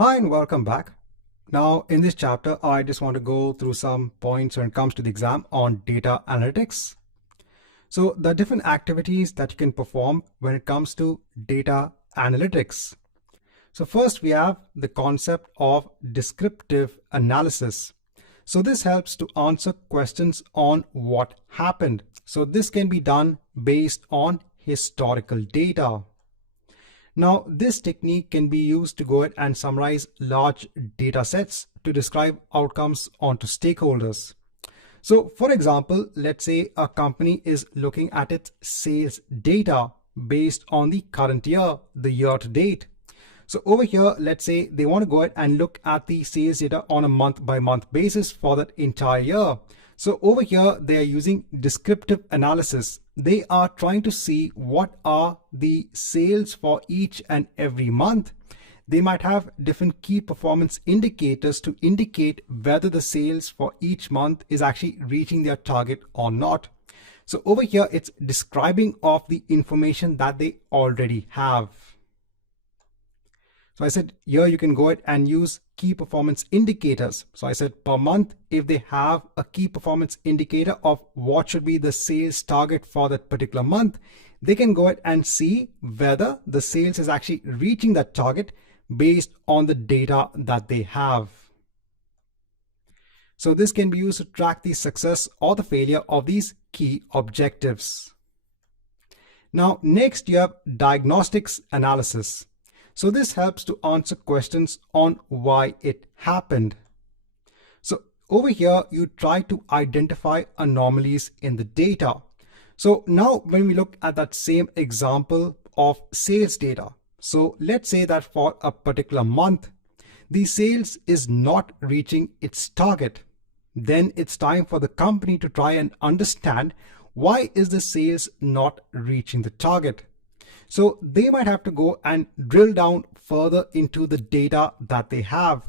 Hi and welcome back. Now in this chapter, I just want to go through some points when it comes to the exam on data analytics. So the different activities that you can perform when it comes to data analytics. So first we have the concept of descriptive analysis. So this helps to answer questions on what happened. So this can be done based on historical data. Now, this technique can be used to go ahead and summarize large data sets to describe outcomes onto stakeholders. So, for example, let's say a company is looking at its sales data based on the current year, the year to date. So over here, let's say they want to go ahead and look at the sales data on a month by month basis for that entire year. So over here, they are using descriptive analysis. They are trying to see what are the sales for each and every month. They might have different key performance indicators to indicate whether the sales for each month is actually reaching their target or not. So over here, it's describing of the information that they already have. So I said here you can go ahead and use key performance indicators. So I said per month, if they have a key performance indicator of what should be the sales target for that particular month, they can go ahead and see whether the sales is actually reaching that target based on the data that they have. So this can be used to track the success or the failure of these key objectives. Now, next you have diagnostics analysis. So this helps to answer questions on why it happened. So over here, you try to identify anomalies in the data. So now when we look at that same example of sales data, so let's say that for a particular month, the sales is not reaching its target. Then it's time for the company to try and understand why is the sales not reaching the target. So they might have to go and drill down further into the data that they have.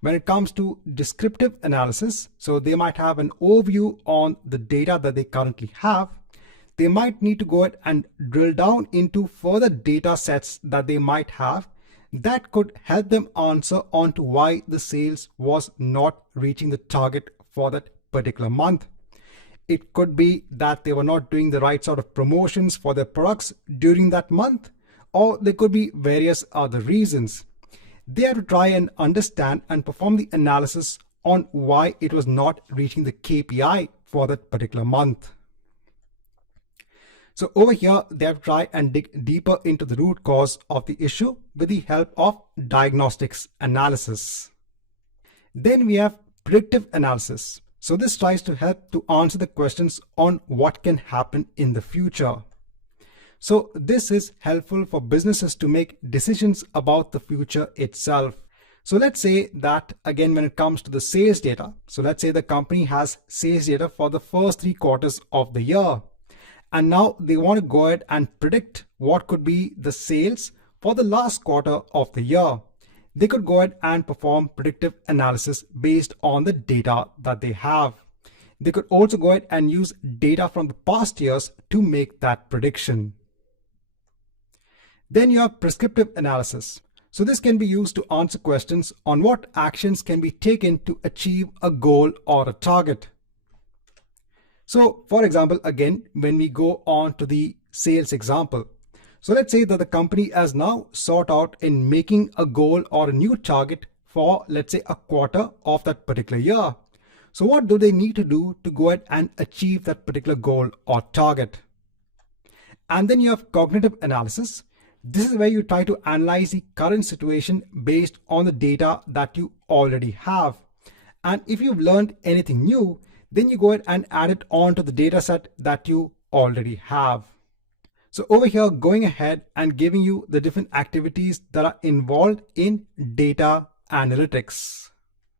When it comes to descriptive analysis, so they might have an overview on the data that they currently have. They might need to go ahead and drill down into further data sets that they might have that could help them answer on to why the sales was not reaching the target for that particular month. It could be that they were not doing the right sort of promotions for their products during that month, or there could be various other reasons. They have to try and understand and perform the analysis on why it was not reaching the KPI for that particular month. So over here, they have to try and dig deeper into the root cause of the issue with the help of diagnostics analysis. Then we have predictive analysis. So this tries to help to answer the questions on what can happen in the future. So this is helpful for businesses to make decisions about the future itself. So let's say that again, when it comes to the sales data, so let's say the company has sales data for the first 3 quarters of the year. And now they want to go ahead and predict what could be the sales for the last quarter of the year. They could go ahead and perform predictive analysis based on the data that they have. They could also go ahead and use data from the past years to make that prediction. Then you have prescriptive analysis. So this can be used to answer questions on what actions can be taken to achieve a goal or a target. So for example, again, when we go on to the sales example, so let's say that the company has now sought out in making a goal or a new target for, let's say, a quarter of that particular year. So what do they need to do to go ahead and achieve that particular goal or target? And then you have cognitive analysis. This is where you try to analyze the current situation based on the data that you already have. And if you've learned anything new, then you go ahead and add it on to the data set that you already have. So over here, going ahead and giving you the different activities that are involved in data analytics.